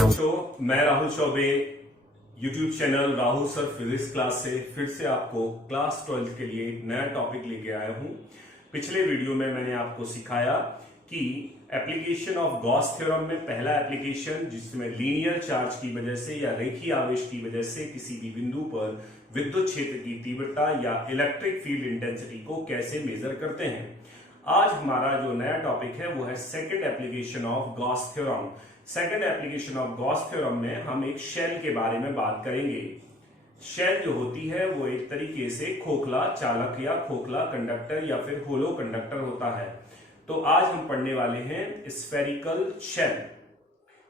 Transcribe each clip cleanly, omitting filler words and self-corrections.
दोस्तों, मैं Rahul Choubey YouTube channel Rahul sir physics class से फिर से आपको क्लास 12 के लिए एक नया टॉपिक लेके आया हूं। पिछले वीडियो में मैंने आपको सिखाया कि एप्लीकेशन ऑफ गॉस थ्योरम में पहला एप्लीकेशन जिसमें लीनियर चार्ज की वजह से या रेखीय आवेश की वजह से किसी भी बिंदु पर विद्युत क्षेत्र की तीव्रता या इलेक्ट्रिक फील्ड इंटेंसिटी को कैसे मेजर करते हैं। आज हमारा जो नया टॉपिक है वो है second application of Gauss theorem. Second application of Gauss theorem में हम एक शेल के बारे में बात करेंगे। शेल जो होती है वो एक तरीके से खोखला चालक या खोखला कंडक्टर या फिर होलो कंडक्टर होता है। तो आज हम पढ़ने वाले हैं स्फेरिकल शेल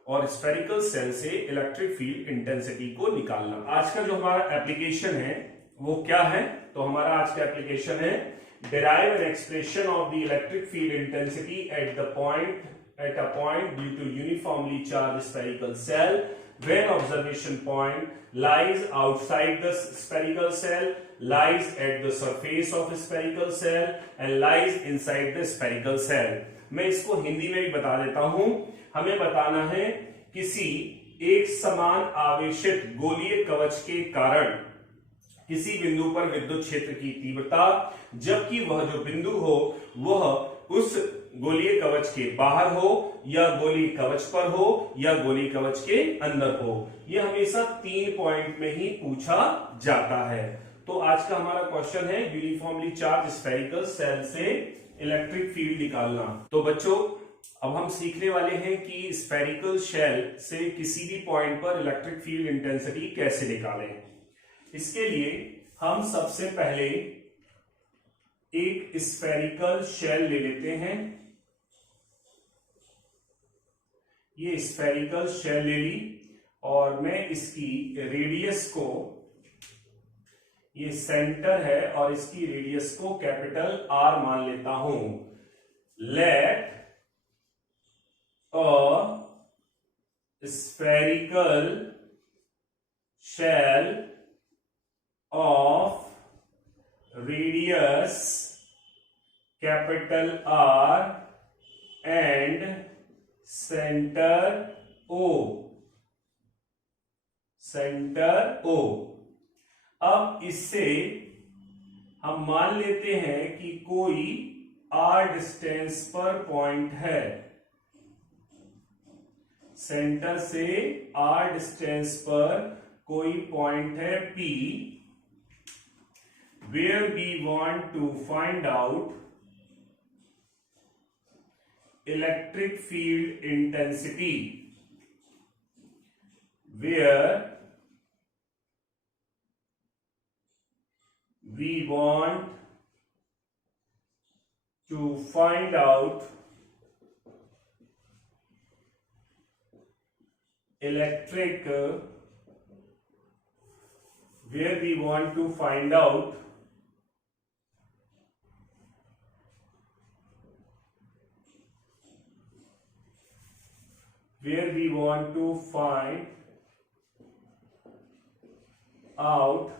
और स्फेरिकल शेल से इलेक्ट्रिक फील्ड इंटेंसिटी को निकालना। आज का जो हमारा एप्लीकेशन है वो क्या है? तो हमारा आज का एप्लीकेशन है derive an expression of the electric field intensity at a point due to uniformly charged spherical cell when observation point lies outside the spherical cell, lies at the surface of spherical cell and lies inside the spherical cell। मैं इसको हिंदी में भी बता देता हूं। हमें बताना है किसी एक समान आवेशित गोलीय कवच के कारण किसी बिंदु पर विद्युत क्षेत्र की तीव्रता, जबकि वह जो बिंदु हो वह उस गोलीय कवच के बाहर हो या गोलीय कवच पर हो या गोलीय कवच के अंदर हो। यह हमेशा 3 पॉइंट में ही पूछा जाता है। तो आज का हमारा क्वेश्चन है यूनिफॉर्मली चार्ज स्फेरिकल सेल से इलेक्ट्रिक फील्ड निकालना। तो बच्चों, अब हम सीखने वाले हैं कि स्फेरिकल शेल से किसी भी पॉइंट पर इलेक्ट्रिक फील्ड इंटेंसिटी कैसे निकालें। इसके लिए हम सबसे पहले एक स्फेरिकल शेल ले लेते हैं। ये स्फेरिकल शेल ले ली और मैं इसकी रेडियस को, ये सेंटर है और इसकी रेडियस को कैपिटल R मान लेता हूं। Let a spherical shell of radius capital R and center O। अब इससे हम मान लेते हैं कि कोई R डिस्टेंस पर पॉइंट है। सेंटर से R डिस्टेंस पर कोई पॉइंट है P, where we want to find out electric field intensity, where we want to find out where we want to find out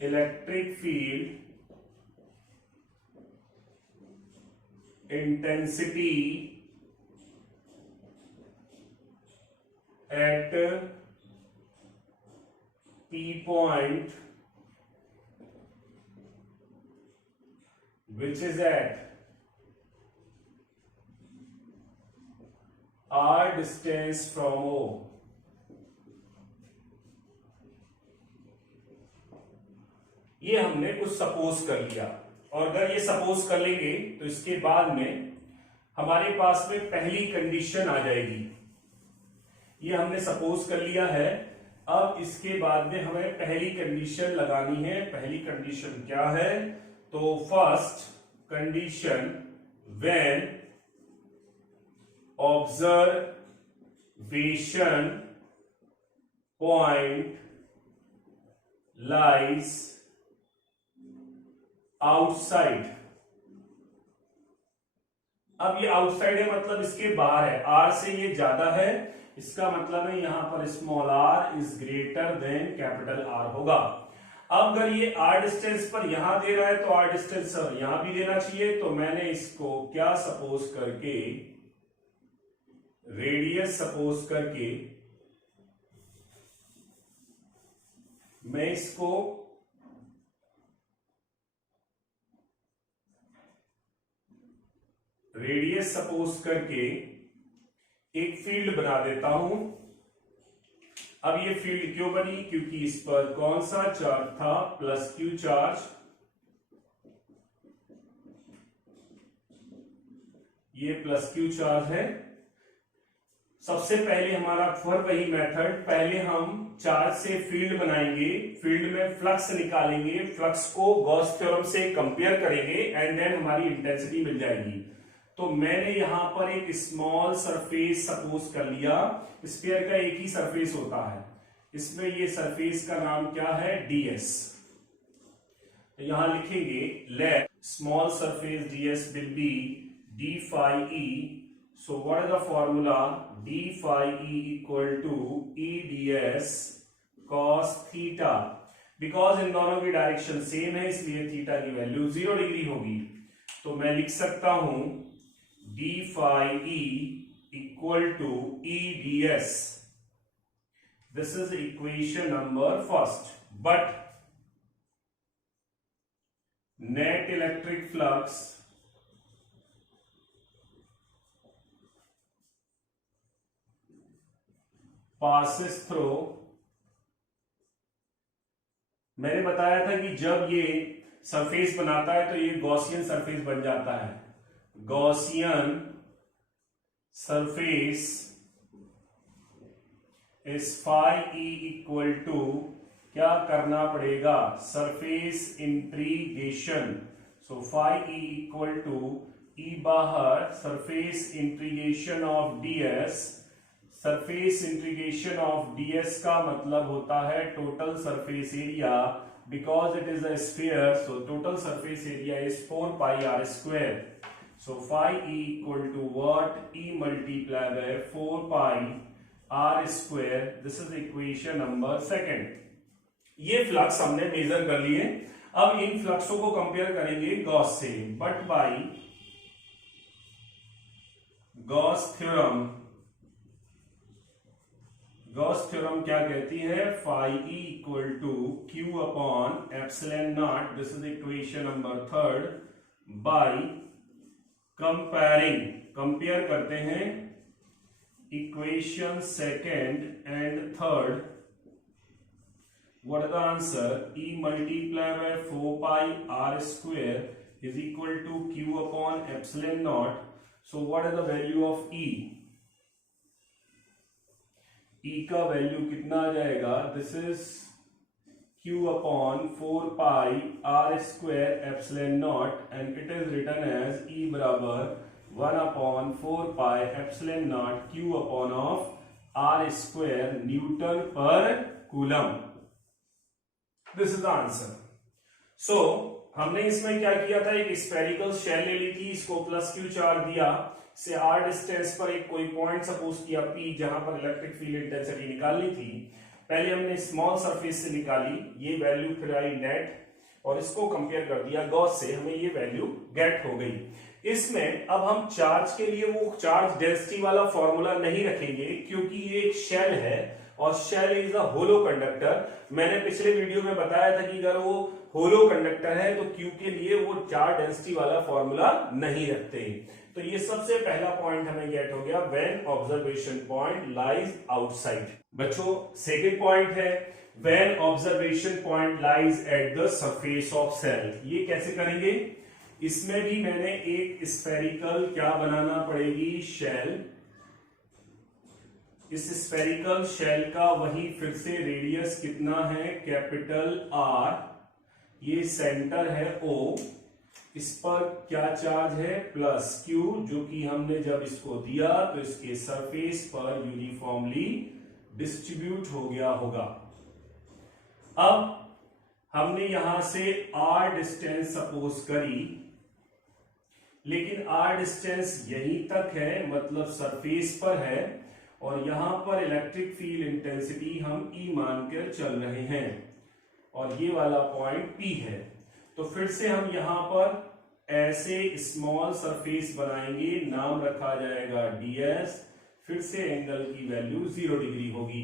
electric field intensity at P point, which is at R distance from O। ये हमने कुछ suppose कर लिया और अगर ये suppose कर लेंगे तो इसके बाद में हमारे पास में पहली कंडीशन आ जाएगी। ये हमने सपोज कर लिया है। अब इसके बाद में हमें पहली कंडीशन लगानी है। पहली कंडीशन क्या है? तो first condition, when observation point lies outside। अब ये आउटसाइड है मतलब इसके बाहर है। R से ये ज्यादा है, इसका मतलब है यहां पर small r is greater than capital R होगा। अब अगर ये r डिस्टेंस पर यहां दे रहा है तो r डिस्टेंस यहां भी देना चाहिए, तो मैंने इसको क्या सपोज करके, रेडियस सपोज करके मैं इसको रेडियस सपोज करके एक फील्ड बना देता हूं। अब ये फील्ड क्यों बनी, क्योंकि इस पर कौन सा चार्ज था, प्लस क्यू चार्ज। ये प्लस क्यू चार्ज है। सबसे पहले हमारा फिर वही मेथड, पहले हम चार्ज से फील्ड बनाएंगे, फील्ड में फ्लक्स निकालेंगे, फ्लक्स को गॉस थ्योरम से कंपेयर करेंगे एंड देन हमारी इंटेंसिटी मिल जाएगी। तो मैंने यहां पर एक स्मॉल सरफेस सपोज कर लिया। स्फीयर का एक ही सरफेस होता है, इसमें ये सरफेस का नाम क्या है, ds। तो यहां लिखेंगे let small surface ds will be d phi e। So what is the formula? d phi e equal to e ds cos theta। Because in दोनों की डायरेक्शन सेम है इसलिए थीटा की वैल्यू 0 डिग्री होगी। तो मैं लिख सकता हूं d phi e equal to e ds। This is equation number first. But net electric flux passes through, मैंने बताया था कि जब ये सरफेस बनाता है तो ये गॉसियन सरफेस बन जाता है। Gaussian surface is phi E equal to, क्या करना पड़ेगा, surface integration. So phi E equal to E बाहर surface integration of ds। Surface integration of ds का मतलब होता है total surface area, because it is a sphere, so total surface area is 4 pi are square. So phi E equal to what, E multiply by 4 pi are square. This is equation number second. ये flux हमने major कर लिए। अब इन फ्लक्सों को compare करेंगे Gauss से, but by Gauss theorem. Gauss theorem क्या कहती है, phi E equal to Q upon epsilon naught. This is equation number third. By comparing, compare करते हैं equation second and third. What is the answer, E multiply by 4 pi are square is equal to Q upon epsilon naught. So what is the value of E, E का value कितना आ जाएगा, this is Q upon 4 pi are square epsilon not and it is written as E बराबर 1 upon 4 pi epsilon not Q upon of are square newton per coulomb. This is the answer. So हमने इसमें क्या किया था, एक spherical shell ले ली थी, इसको प्लस क्यू चार्ज दिया, से r डिस्टेंस पर एक कोई पॉइंट सपोज किया P, जहां पर इलेक्ट्रिक फील्ड इंटेंसिटी निकालनी थी। पहले हमने स्मॉल सरफेस से निकाली, ये वैल्यू फिर आई नेट, और इसको कंपेयर कर दिया गॉस से, हमें ये वैल्यू गेट हो गई। इसमें अब हम चार्ज के लिए वो चार्ज डेंसिटी वाला फॉर्मूला नहीं रखेंगे, क्योंकि ये एक शेल है और shell is a hollow conductor. मैंने पिछले वीडियो में बताया था कि अगर वो होलो कंडक्टर है तो क्यू के लिए वो चार्ज डेंसिटी वाला फॉर्मूला नहीं रखते। तो ये सबसे पहला पॉइंट हमें गेट हो गया, when observation point lies outside. बच्चों सेकंड पॉइंट है, when observation point lies at the surface of shell. ये कैसे करेंगे, इसमें भी मैंने एक स्फेरिकल क्या बनाना पड़ेगी, शेल। इस स्फेरिकल शेल का वही फिर से रेडियस कितना है, कैपिटल R, ये सेंटर है O, इस पर क्या चार्ज है, प्लस Q, जो कि हमने जब इसको दिया तो इसके सरफेस पर यूनिफॉर्मली डिस्ट्रीब्यूट हो गया होगा। अब हमने यहां से R डिस्टेंस सपोज करी, लेकिन R डिस्टेंस यहीं तक है, मतलब सरफेस पर है, और यहां पर इलेक्ट्रिक फील्ड इंटेंसिटी हम E मानकर चल रहे हैं। और ये वाला पॉइंट P है। तो फिर से हम यहां पर ऐसे स्मॉल सरफेस बनाएंगे, नाम रखा जाएगा ds, फिर से एंगल की वैल्यू 0 डिग्री होगी।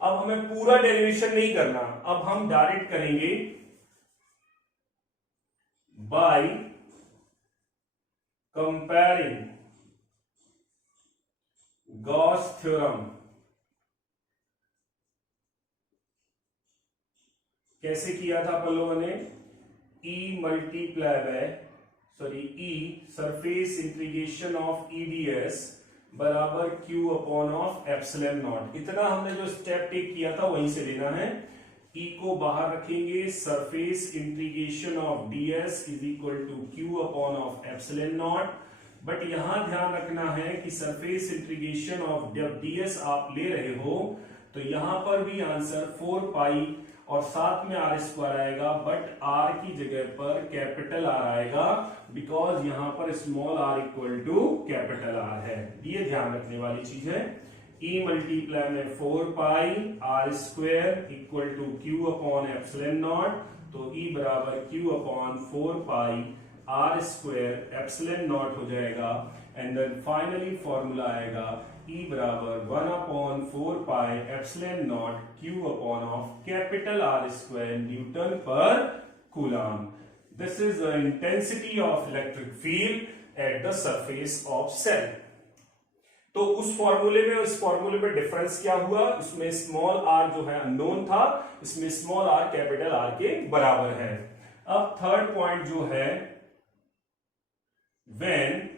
अब हमें पूरा डेरिवेशन नहीं करना, अब हम डायरेक्ट करेंगे बाय कंपेयरिंग गॉस थ्योरम। कैसे किया था अपन लोगों ने, E surface integration of EDS बराबर Q upon of epsilon not. इतना हमने जो स्टेप टेक किया था वहीं से लेना है। E को बाहर रखेंगे, surface integration of DS is equal to Q upon of epsilon naught. But यहां ध्यान रखना है कि सरफेस इंटीग्रेशन ऑफ जब DS आप ले रहे हो तो यहां पर भी आंसर 4 पाई और साथ में R स्क्वायर आएगा, बट R की जगह पर कैपिटल R आएगा बिकॉज यहां पर small r equal to capital R है। ये ध्यान रखने वाली चीज है। E मल्टीप्लाई में 4 pi R square equal to Q upon epsilon not, तो E बराबर Q upon 4 pi R square epsilon not हो जाएगा। एंड देन फाइनली फॉर्मूला आएगा E बराबर 1 upon 4 pi epsilon not Q upon of capital R square newton per coulomb. This is the intensity of electric field at the surface of shell. तो उस फॉर्मूले में और इस फॉर्मूले में डिफरेंस क्या हुआ, इसमें स्मॉल r जो है अननोन था, इसमें स्मॉल r कैपिटल R के बराबर है। अब थर्ड पॉइंट जो है, when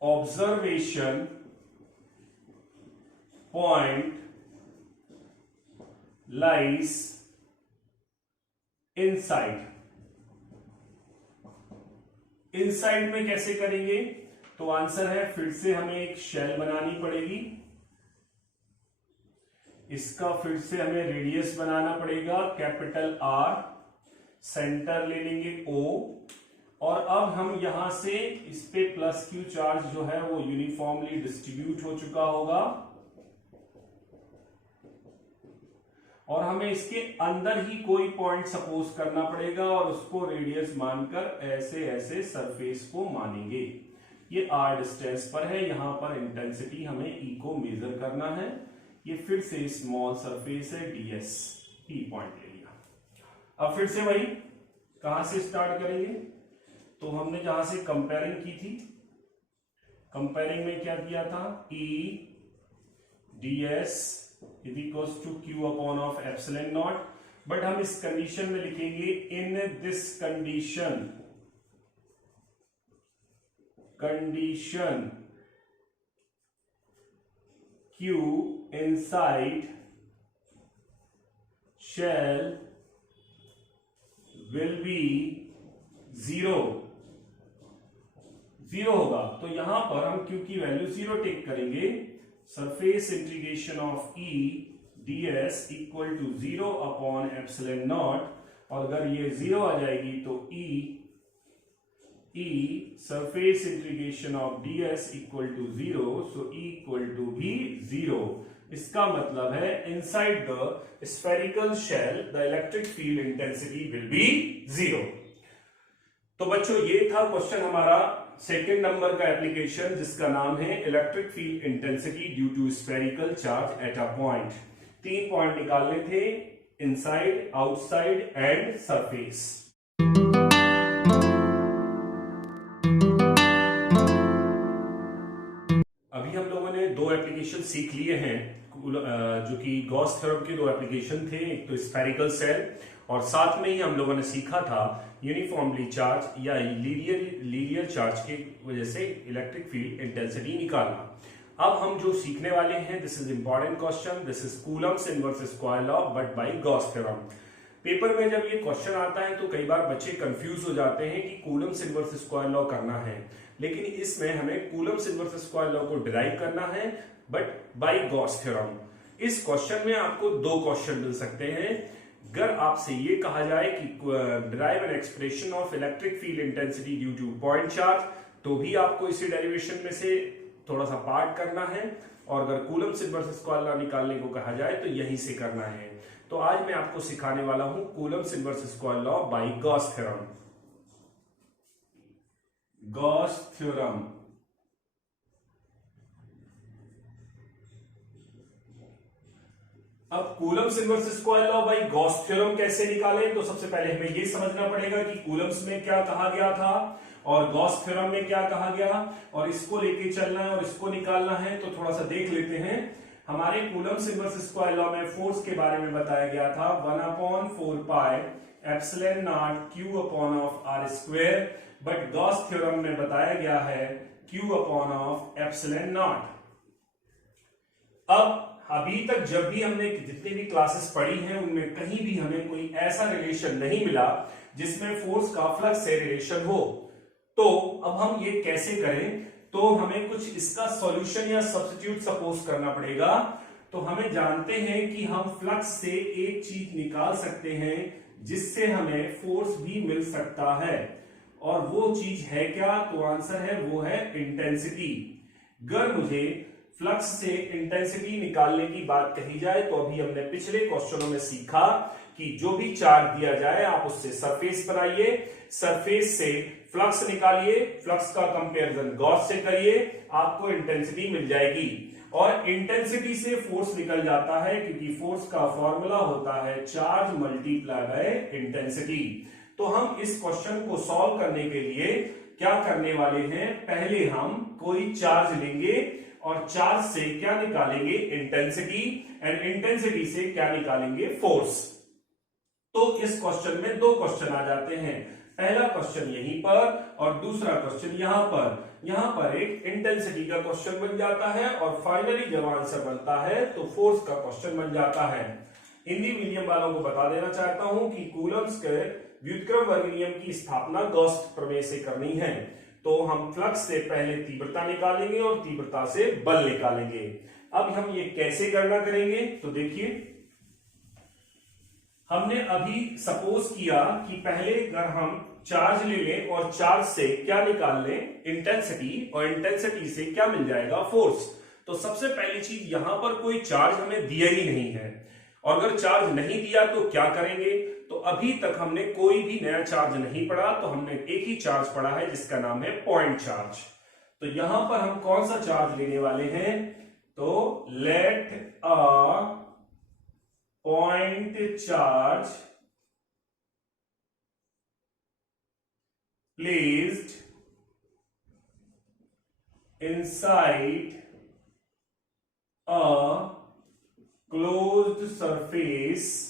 observation point lies inside. Inside में कैसे करेंगे, तो आंसर है फिर से हमें एक शेल बनानी पड़ेगी, इसका फिर से हमें रेडियस बनाना पड़ेगा कैपिटल R, सेंटर ले लेंगे O, और अब हम यहां से इस पे प्लस Q चार्ज जो है वो यूनिफॉर्मली डिस्ट्रीब्यूट हो चुका होगा और हमें इसके अंदर ही कोई पॉइंट सपोज करना पड़ेगा और उसको रेडियस मानकर ऐसे ऐसे सरफेस को मानेंगे। ये R डिस्टेंस पर है, यहां पर इंटेंसिटी हमें E को मेजर करना है। ये फिर से स्मॉल सरफेस है DS, P पॉइंट ले लिया। अब फिर से वही कहां से स्टार्ट करेंगे, तो हमने जहां से कंपेयरिंग की थी, कंपेयरिंग में क्या किया था, E DS is equals to Q upon of epsilon naught. But हम इस कंडीशन में लिखेंगे in this condition Q inside shell will be 0 होगा। तो यहां पर हम Q की वैल्यू 0 टेक करेंगे। Surface integration of E ds equal to 0 upon epsilon naught, और अगर ये 0 आ जाएगी तो E surface integration of ds equal to 0, so E equal to भी 0। इसका मतलब है inside the spherical shell the electric field intensity will be 0। तो बच्चों ये था क्वेश्चन हमारा सेकेंड नंबर का एप्लीकेशन, जिसका नाम है electric field intensity due to spherical charge at a point. 3 point निकालने थे, इनसाइड, आउटसाइड एंड सरफेस। अभी हम लोगों ने 2 एप्लीकेशन सीख लिए हैं, जो कि गॉस थ्योरम के 2 एप्लीकेशन थे, एक तो स्फेरिकल सेल और साथ में ही हम लोगों ने सीखा था यूनिफॉर्मली चार्ज या लीनियर चार्ज की वजह से इलेक्ट्रिक फील्ड इंटेंसिटी निकालना। अब हम जो सीखने वाले हैं, this is important question, this is Coulomb's inverse square law but by Gauss theorem. Paper में जब ये क्वेश्चन आता है तो कई बार बच्चे कंफ्यूज हो जाते हैं कि कूलम्स इनवर्स स्क्वायर लॉ करना है, लेकिन इसमें हमें कूलम्स इनवर्स स्क्वायर लॉ को डिराइव करना है बट बाय गॉस थ्योरम। इस क्वेश्चन में आपको 2 क्वेश्चन मिल सकते हैं। अगर आपसे ये कहा जाए कि derive an expression of electric field intensity due two point charge, तो भी आपको इसी डेरिवेशन में से थोड़ा सा पार्ट करना है, और अगर कूलम्स इनवर्स स्क्वायर लॉ निकालने को कहा जाए तो यहीं से करना है। तो आज मैं आपको सिखाने वाला हूं Coulomb's inverse square law by Gauss theorem. Gauss theorem अब Coulomb's inverse square law by Gauss theorem कैसे निकालें, तो सबसे पहले हमें यह समझना पड़ेगा कि कूलम्ब्स में क्या कहा गया था और गॉस थ्योरम में क्या कहा गया, और इसको लेके चलना है और इसको निकालना है। तो थोड़ा सा देख लेते हैं। हमारे कूलम्ब्स इनवर्स स्क्वायर लॉ में फोर्स के बारे में बताया गया था 1/4 पाई epsilon not Q upon of R square, but Gauss theorem में बताया गया है Q upon of epsilon not. अब अभी तक जब भी हमने जितने भी क्लासेस पढ़ी हैं उनमें कहीं भी हमें कोई ऐसा रिलेशन नहीं मिला जिसमें फोर्स का फ्लक्स से रिलेशन हो। तो अब हम ये कैसे करें, तो हमें कुछ इसका सॉल्यूशन या सब्स्टिट्यूट सपोज करना पड़ेगा। तो हमें जानते हैं कि हम फ्लक्स से एक चीज निकाल सकते हैं जिससे हमें फोर्स भी मिल सकता है, और वो चीज है क्या, तो आंसर है वो है इंटेंसिटी। अगर मुझे फ्लक्स से इंटेंसिटी निकालने की बात कही जाए तो अभी हमने पिछले क्वेश्चनों में सीखा कि जो भी चार्ज दिया जाए आप उससे सरफेस पर आइए, सरफेस से फ्लक्स निकालिए, फ्लक्स का कंपैरिजन गॉस से करिए, आपको इंटेंसिटी मिल जाएगी। और इंटेंसिटी से फोर्स निकल जाता है क्योंकि फोर्स का फॉर्मूला होता है चार्ज मल्टीप्लाई बाय इंटेंसिटी। तो हम इस क्वेश्चन को सॉल्व करने के लिए क्या करने वाले हैं, पहले हम कोई चार्ज लेंगे और चार्ज से क्या निकालेंगे, इंटेंसिटी, एंड इंटेंसिटी से क्या निकालेंगे, फोर्स। तो इस क्वेश्चन में दो क्वेश्चन आ जाते हैं, पहला क्वेश्चन यहीं पर और दूसरा क्वेश्चन यहां पर। यहां पर एक इंटेंसिटी का क्वेश्चन बन जाता है और फाइनली जब आंसर बनता है तो फोर्स का क्वेश्चन बन जाता है। हिंदी मीडियम वालों को बता देना चाहता हूं कि कूलम्ब्स के व्युत्क्रम वर्ग नियम की स्थापना गॉस प्रमेय से करनी है। तो हम फ्लक्स से पहले तीव्रता निकालेंगे और तीव्रता से बल निकालेंगे। अब हम ये कैसे गणना करेंगे, तो देखिए हमने अभी सपोज किया कि पहले अगर हम चार्ज ले लें और चार्ज से क्या निकाल लें, इंटेंसिटी, और इंटेंसिटी से क्या मिल जाएगा, फोर्स। तो सबसे पहली चीज यहां पर कोई चार्ज हमें दिया ही नहीं है, और अगर चार्ज नहीं दिया तो क्या करेंगे, तो अभी तक हमने कोई भी नया चार्ज नहीं पढ़ा, तो हमने एक ही चार्ज पढ़ा है जिसका नाम है पॉइंट चार्ज। तो यहां पर हम कौन सा चार्ज लेने वाले हैं, तो let a point charge placed inside a closed surface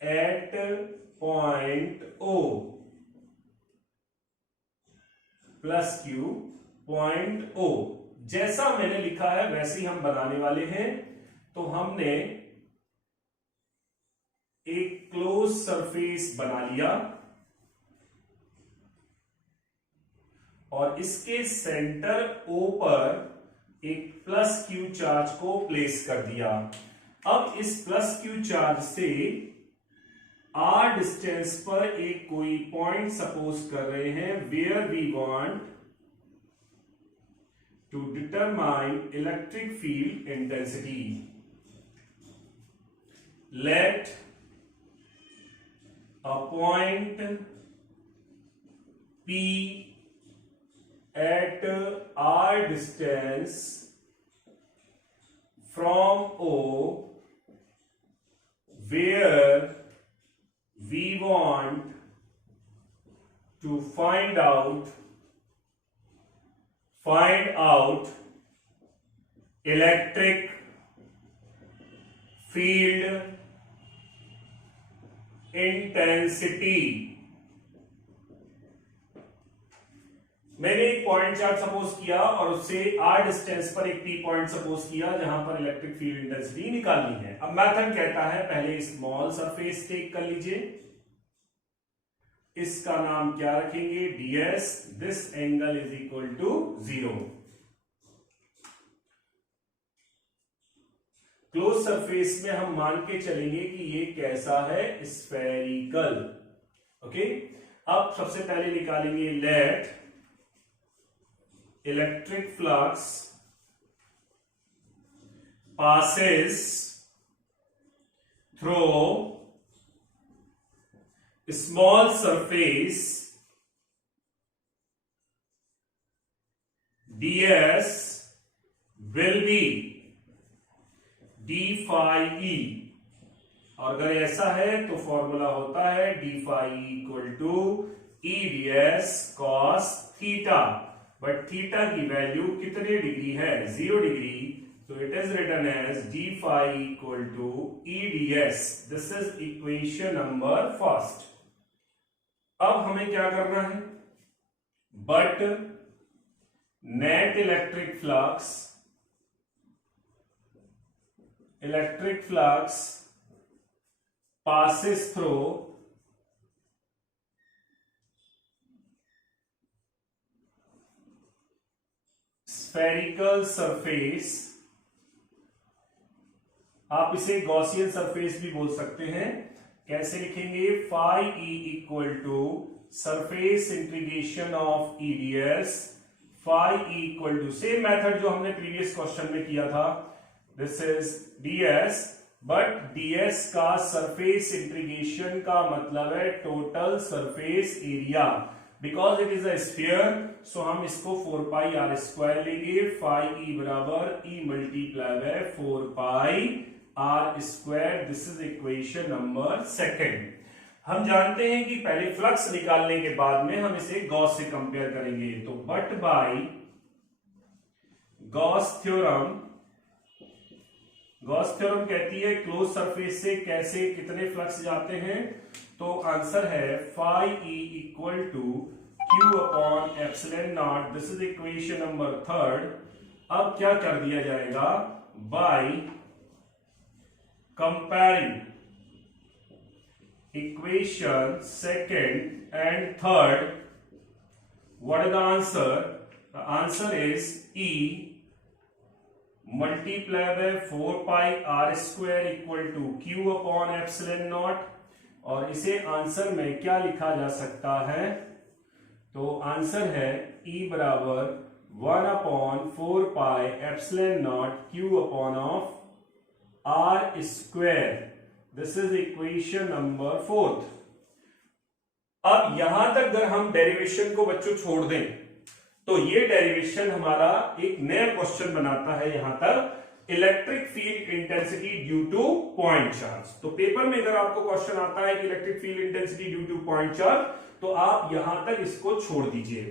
at point O plus Q point O। जैसा मैंने लिखा है वैसे ही हम बनाने वाले हैं। तो हमने एक क्लोज सरफेस बना लिया और इसके सेंटर O पर एक प्लस Q चार्ज को प्लेस कर दिया। अब इस प्लस Q चार्ज से R डिस्टेंस पर एक कोई पॉइंट सपोज कर रहे हैं where we want to determine electric field intensity. Let a point P at R distance from O where we want to find out electric field intensity। मैंने एक point charge suppose किया और उससे R distance पर एक P point suppose किया जहां पर इलेक्ट्रिक फील्ड इंटेंसिटी निकालनी है। अब मेथड कहता है पहले स्मॉल सरफेस टेक कर लीजिए, इसका नाम क्या रखेंगे, ds, this angle is equal to 0। Close surface में हम मान के चलेंगे कि ये कैसा है, स्फेरिकल। ओके, अब सबसे पहले निकालेंगे let electric flux passes through small surface ds will be d phi e, और अगर ऐसा है तो फॉर्मूला होता है d phi equal to e ds cos theta, but theta की वैल्यू कितने डिग्री है? 0 degree, so it is written as d phi equal to e ds. This is equation number first. अब हमें क्या करना है? But net electric flux passes through spherical surface, आप इसे गॉसियन सरफेस भी बोल सकते हैं। कैसे लिखेंगे? Phi E equal to surface integration of EDS, phi E equal to same method जो हमने प्रीवियस क्वेश्चन में किया था, this is DS, but DS का सरफेस इंटीग्रेशन का मतलब है total surface area, because it is a sphere, so हम इसको 4 पाई आर स्क्वायर लेंगे। फाई ई बराबर E multiply by 4 pi are square, this is equation number second. हम जानते हैं कि पहले फ्लक्स निकालने के बाद में हम इसे गॉस से कंपेयर करेंगे, तो बट बाय गॉस थ्योरम कहती है क्लोज सरफेस से कैसे कितने फ्लक्स जाते हैं, तो आंसर है phi E equal to Q upon epsilon naught, this is equation number third. अब क्या कर दिया जाएगा? By comparing equation second and third, what is the answer? The answer is E multiply by 4 pi are square equal to Q upon epsilon naught, और इसे answer में क्या लिखा जा सकता है? तो आंसर है E बराबर 1 upon 4 pi epsilon naught Q upon of are square, this is equation number fourth. अब यहां तक अगर हम डेरिवेशन को बच्चों छोड़ दें तो ये डेरिवेशन हमारा एक नया क्वेश्चन बनाता है यहां तक, electric field intensity due two point charge. तो पेपर में अगर आपको क्वेश्चन आता है कि electric field intensity due two point charge, तो आप यहां तक इसको छोड़ दीजिए।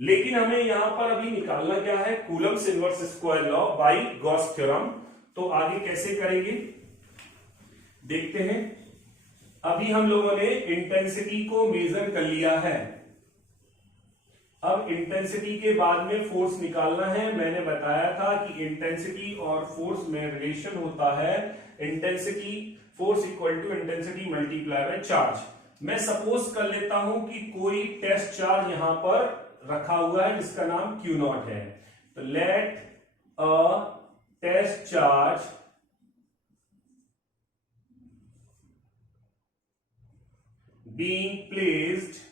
लेकिन हमें यहां पर अभी निकालना क्या है? Coulomb's inverse square law by Gauss theorem. तो आगे कैसे करेंगे देखते हैं। अभी हम लोगों ने इंटेंसिटी को मेजर कर लिया है, अब इंटेंसिटी के बाद में फोर्स निकालना है। मैंने बताया था कि इंटेंसिटी और फोर्स में रिलेशन होता है intensity force equal to intensity multiply by charge. मैं सपोज कर लेता हूं कि कोई टेस्ट चार्ज यहां पर रखा हुआ है जिसका नाम Q नॉट है, तो let a test charge being placed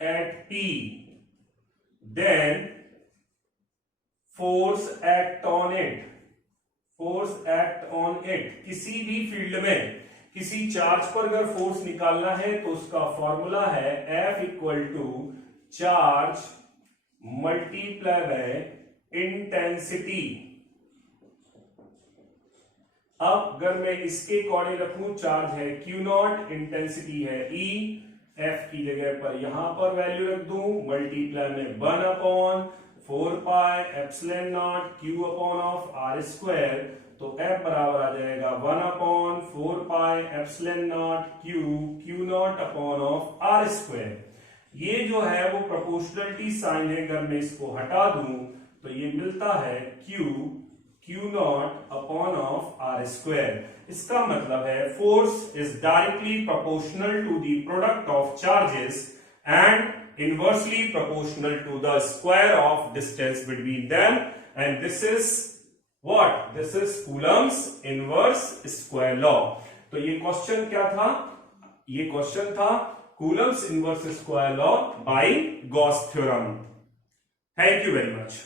at P, then force act on it, किसी भी फील्ड में किसी चार्ज पर अगर फोर्स निकालना है तो उसका फॉर्मूला है F equal to charge multiply by intensity. अब अगर मैं इसके अकॉर्डिंग रखूं, चार्ज है Q नॉट, इंटेंसिटी है E, F की जगह पर यहां पर वैल्यू रख दूं, मल्टीप्लाई में 1 upon 4 pi epsilon not Q upon of are square, तो F बराबर आ जाएगा 1 upon 4 pi epsilon not Q naught upon of are square. ये जो है वो प्रोपोर्शनलिटी साइन है, अगर मैं इसको हटा दूं तो ये मिलता है Q naught upon of are square. इसका मतलब है force is directly proportional to the product of charges and inversely proportional to the square of distance between them, and this is what? This is Coulomb's inverse square law. तो ये question क्या था? ये question था Coulomb's inverse square law by Gauss theorem. Thank you very much.